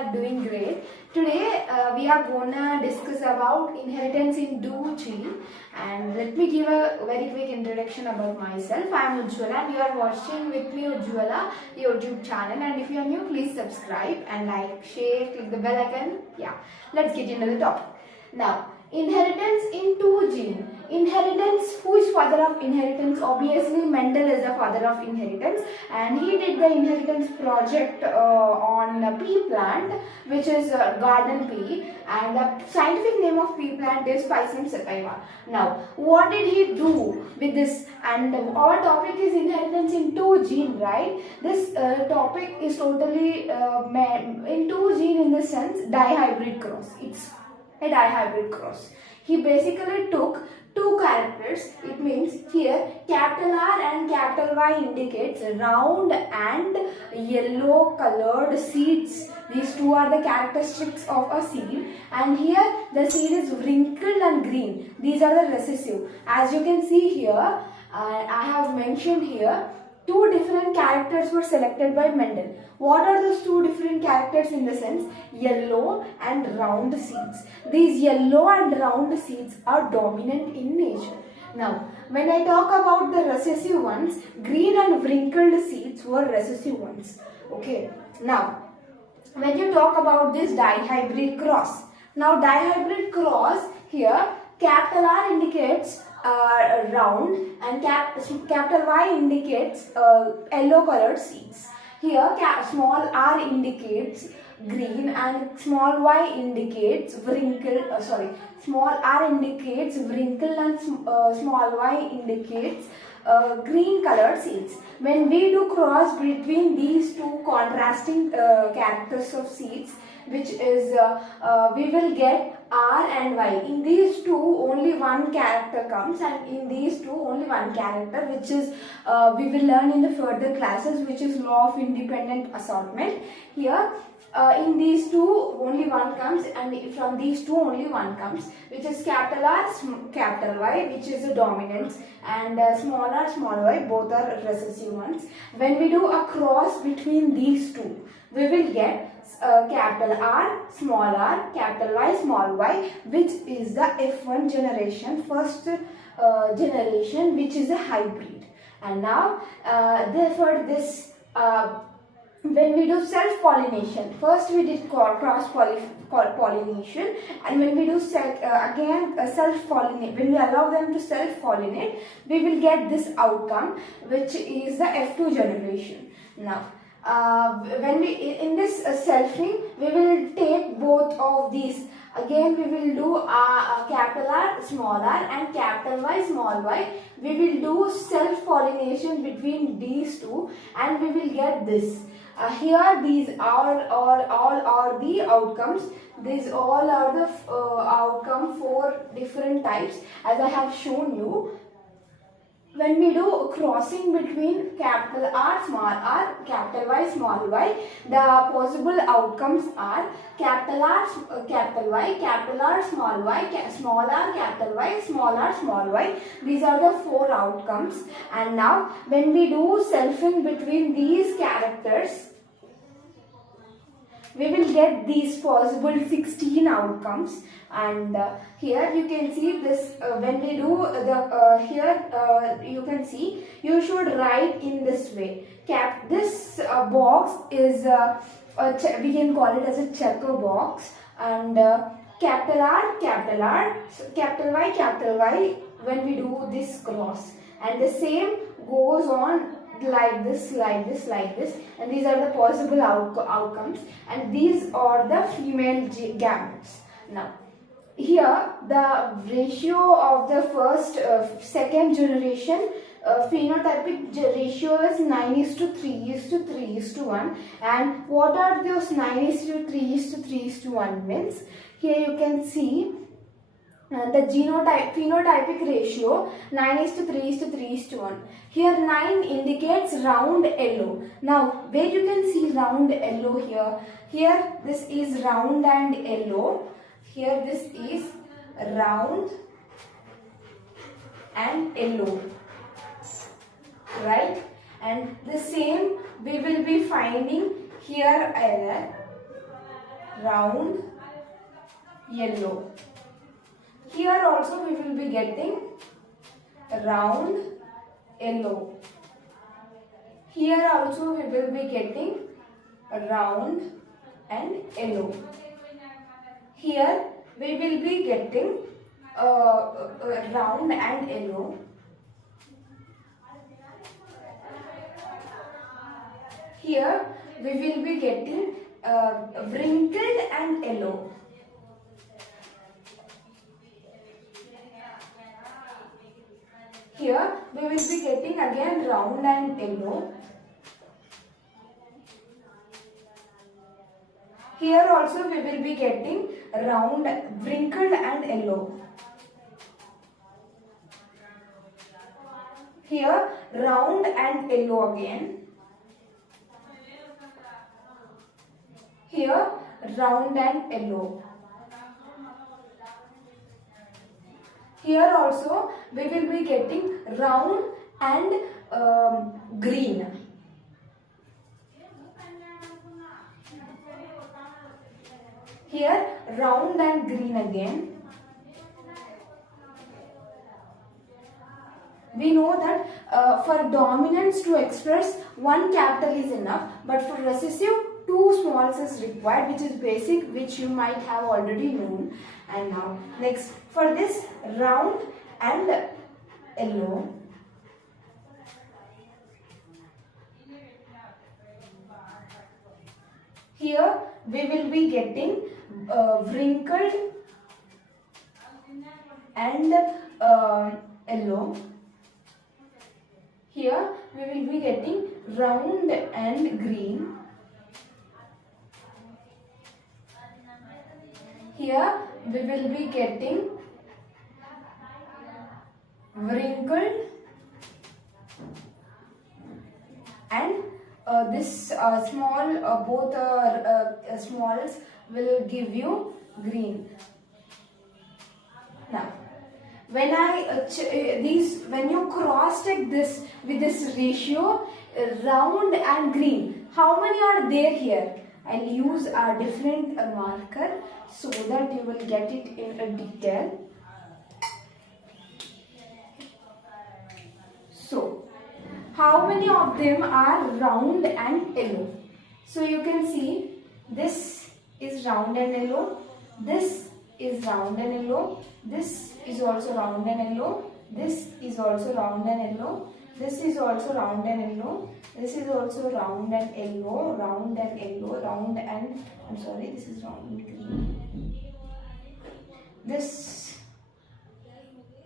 are doing great. Today we are gonna discuss about inheritance in 2G, and let me give a very quick introduction about myself. I am Ujjwala and you are watching with me Ujjwala YouTube channel, and if you are new, please subscribe and like, share, click the bell icon. Yeah, let's get into the topic. Now, inheritance in 2 gene. Inheritance, who is father of inheritance? Obviously Mendel is the father of inheritance, and he did the inheritance project on pea plant, which is garden pea, and the scientific name of pea plant is Pisum sativa. Now, what did he do with this? And our topic is inheritance in 2 gene, right? This topic is totally in 2 gene, in the sense dihybrid cross. It's a dihybrid cross. He basically took two characters. It means here capital R and capital Y indicates round and yellow colored seeds. These two are the characteristics of a seed, and here the seed is wrinkled and green. These are the recessive. As you can see here, I have mentioned here, two different characters were selected by Mendel. What are those two different characters? In the sense yellow and round seeds. These yellow and round seeds are dominant in nature. Now, when I talk about the recessive ones, green and wrinkled seeds were recessive ones. Okay. Now, when you talk about this dihybrid cross. Now, dihybrid cross, here capital R indicates round and capital Y indicates yellow colored seeds. Here small r indicates green and small y indicates wrinkled, small r indicates wrinkled and small y indicates green colored seeds. When we do cross between these two contrasting characters of seeds, which is we will get R and Y. In these two only one character comes, and in these two only one character, which is we will learn in the further classes, which is law of independent assortment. Here in these two only one comes, and from these two only one comes, which is capital R, capital Y, which is a dominance, and small r, small y, both are recessive ones. When we do a cross between these two, we will get capital R, capital Y, small y, which is the F1 generation, first generation, which is a hybrid. And now, therefore, this when we do self-pollination, first we did cross-pollination, and when we do self-pollinate, when we allow them to self-pollinate, we will get this outcome, which is the F2 generation. Now, when we in this selfing, we will take both of these. Again, we will do capital R, small r, and capital Y, small y. We will do self-pollination between these two, and we will get this. Here, these all are the outcomes. These all are the outcome for different types, as I have shown you. When we do crossing between capital R, capital Y, small y, the possible outcomes are capital R, capital Y, capital R, small y, small r, capital Y, small r, small y. These are the four outcomes. And now, when we do selfing between these characters, we will get these possible 16 outcomes. And here you can see this, when we do the you can see, you should write in this way. This box is we can call it as a checker box, and capital R, capital Y, when we do this cross, and the same goes on like this, and these are the possible outcomes, and these are the female gametes. Now, here the ratio of the second generation phenotypic ratio is 9:3:3:1. And what are those 9:3:3:1 means? Here you can see the phenotypic ratio 9:3:3:1. Here 9 indicates round yellow. Now, where you can see round yellow here? Here this is round and yellow. Here this is round and yellow, right? And the same we will be finding here round yellow. Here also we will be getting round yellow. Here also we will be getting round and yellow. Here we will be getting round and yellow. Here we will be getting wrinkled and yellow. Here we will be getting again round and yellow. Here also we will be getting round, wrinkled and yellow. Here round and yellow again. Here round and yellow. Here also we will be getting round and green. Here round and green again. We know that for dominance to express one capital is enough, but for recessive two smalls is required, which is basic, which you might have already known. And now next, for this round and yellow, here we will be getting wrinkled and yellow. Here we will be getting round and green. Here we will be getting wrinkled and this small, both smalls will give you green. Now, when when you cross check this with this ratio, round and green, how many are there here? I'll use a different marker so that you will get it in a detail. So, how many of them are round and yellow? So you can see this is round and yellow, this is round and yellow, this is also round and yellow, this is also round and yellow, this is also round and yellow, this is also round and yellow, round and yellow, round and, I'm sorry, this is round and green. This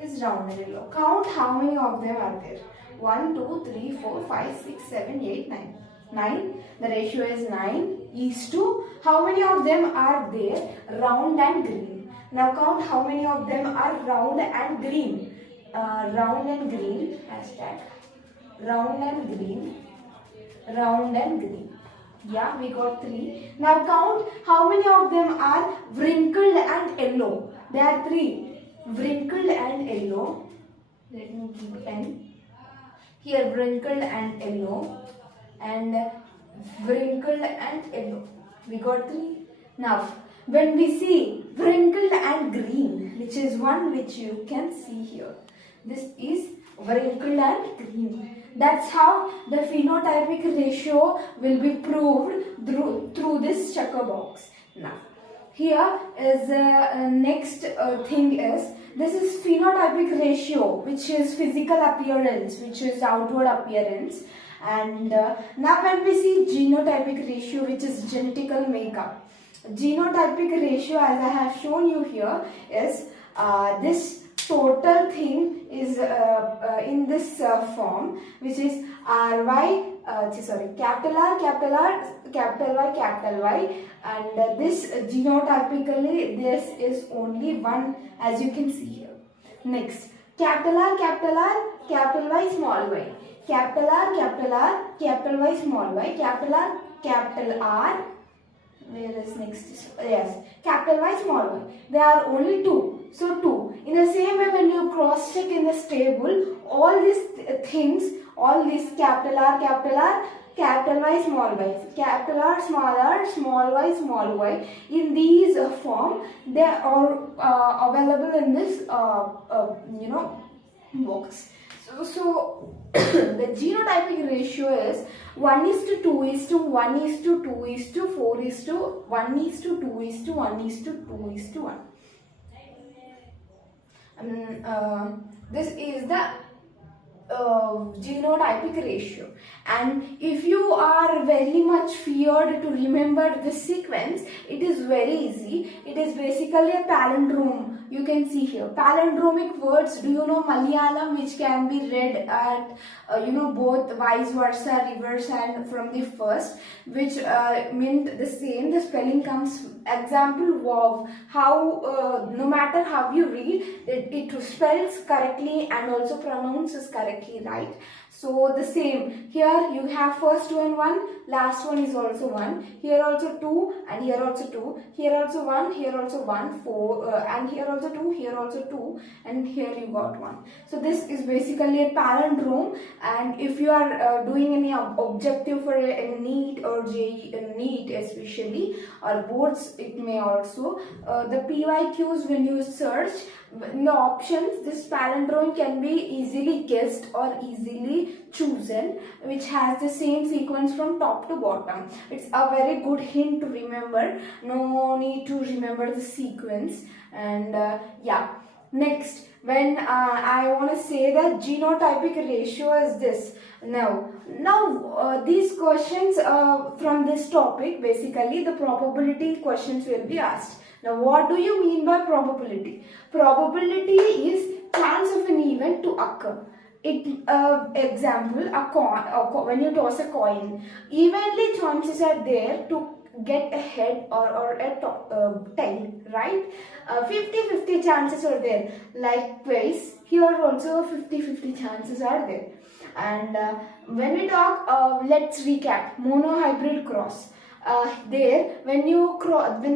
is round and yellow. Count how many of them are there. 1, 2, 3, 4, 5, 6, 7, 8, 9. 9. The ratio is 9 is to. How many of them are there? Round and green. Now count how many of them are round and green. Round and green. Hashtag. Round and green. Round and green. Yeah, we got 3. Now count how many of them are wrinkled and yellow. There are 3. Wrinkled and yellow. Let me keep N. Here wrinkled and yellow and wrinkled and yellow. We got 3. Now when we see wrinkled and green, which is one which you can see here, this is wrinkled and green. That's how the phenotypic ratio will be proved through this checker box. Now here is next thing is, this is phenotypic ratio, which is physical appearance, which is outward appearance. And now when we see genotypic ratio, which is genetical makeup. Genotypic ratio, as I have shown you here, is this total thing is in this form, which is capital R, capital R, capital Y, capital Y, and this genotypically this is only one, as you can see here. Next, capital R, capital R, capital Y, small y, capital R, capital R, capital Y, small y, capital R, capital R. Where is next? Yes, capital Y, small y. There are only 2. So 2. In the same way, when you cross check in this table, all these things, all these capital R, capital Y, small y, capital R, small y. In these form, they are available in this box. So the genotypic ratio is 1:2:1:2:4:1:2:1:2:1. This is the genotypic ratio. And if you are very much feared to remember this sequence, it is very easy. It is basically a palindrome. You can see here palindromic words. Do you know Malayalam, which can be read at both vice versa, reverse, and from the first, which meant the same. The spelling comes, example, wow, how no matter how you read it spells correctly and also pronounces correctly, right? So the same here, you have first one 1, last one is also 1, here also 2, and here also 2, here also 1, here also 1, 4, and here also 2, here also 2, and here you got 1. So this is basically a palindrome. And if you are doing any objective for a NEET or JEE, NEET especially, or boards, it may also the PYQs, when you search in the options, this palindrome can be easily guessed or easily chosen, which has the same sequence from top to bottom. It's a very good hint to remember. No need to remember the sequence. And yeah, next, when I want to say that genotypic ratio is this. Now these questions from this topic, basically the probability questions will be asked. Now, what do you mean by probability? Probability is chance of an event to occur. Example, a coin, when you toss a coin, evenly chances are there to get a head or a tail, right? 50-50 chances are there. Likewise, here also 50-50 chances are there. And when we talk, let's recap, monohybrid cross. There, when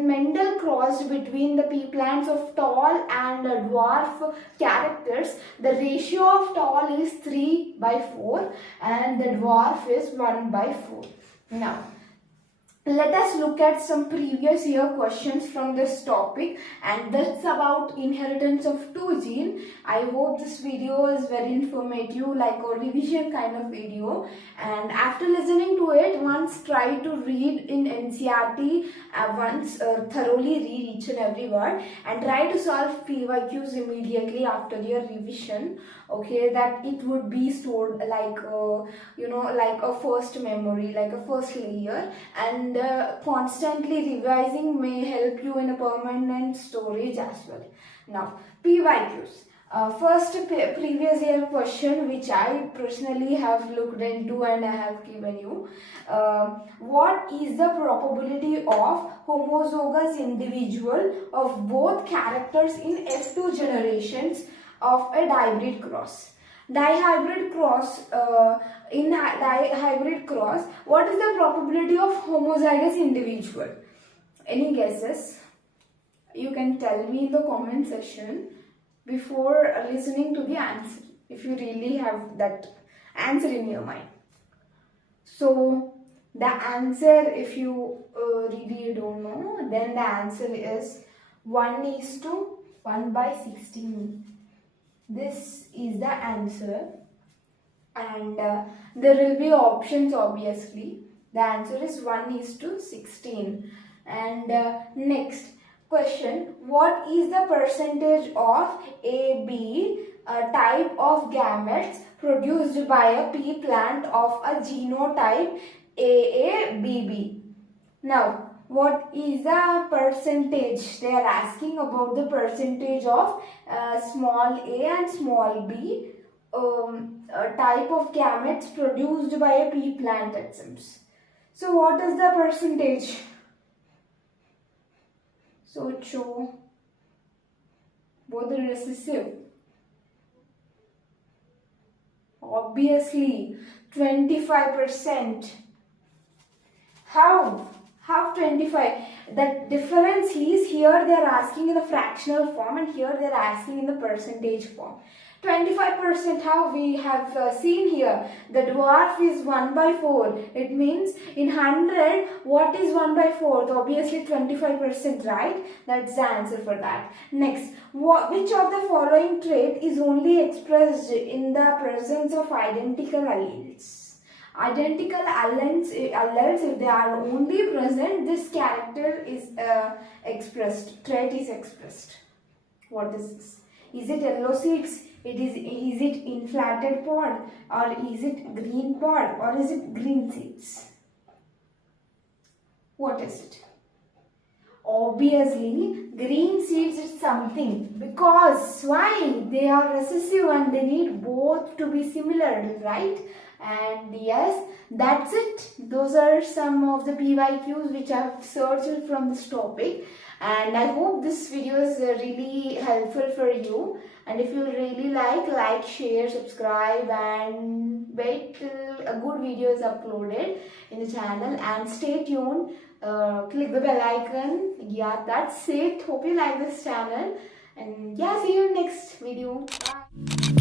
Mendel crossed between the pea plants of tall and dwarf characters, the ratio of tall is 3/4 and the dwarf is 1/4. Now, let us look at some previous year questions from this topic, and that's about inheritance of 2 gene. I hope this video is very informative, like a revision kind of video. And after listening to it, once try to read in NCERT, once thoroughly read each and every word, and try to solve PYQs immediately after your revision. Okay, that it would be stored like like a first memory, like a first layer, and constantly revising may help you in a permanent storage as well. Now, PYQs. First previous year question, which I personally have looked into and I have given you. What is the probability of homozygous individual of both characters in F2 generations of a dihybrid cross? Dihybrid cross, in dihybrid cross, what is the probability of homozygous individual? Any guesses? You can tell me in the comment section before listening to the answer, if you really have that answer in your mind. So the answer, if you really don't know, then the answer is 1:1/16. This is the answer, and there will be options, obviously. The answer is 1:16. And next question, what is the percentage of AB type of gametes produced by a pea plant of a genotype AABB? Now, what is the percentage? They are asking about the percentage of small a and small b type of gametes produced by a pea plant, it seems. So what is the percentage? So both are recessive. Obviously 25%. How 25? The difference is, here they are asking in the fractional form and here they are asking in the percentage form. 25%, how we have seen here, the dwarf is 1 by 4. It means in 100, what is 1 by 4? Obviously 25%, right? That's the answer for that. Next, which of the following trait is only expressed in the presence of identical alleles? Identical alleles, if they are only present, this character is expressed, trait is expressed. What is this? Is it yellow seeds? Is it inflated pod, or is it green pod, or is it green seeds? What is it? Obviously, green seeds is something, because why? They are recessive and they need both to be similar, right? And yes, that's it. Those are some of the PYQs which I have searched from this topic, and I hope this video is really helpful for you. And if you really like, share, subscribe, and wait till a good video is uploaded in the channel, and stay tuned. Click the bell icon. Yeah, that's it. Hope you like this channel, and yeah, see you in next video. Bye.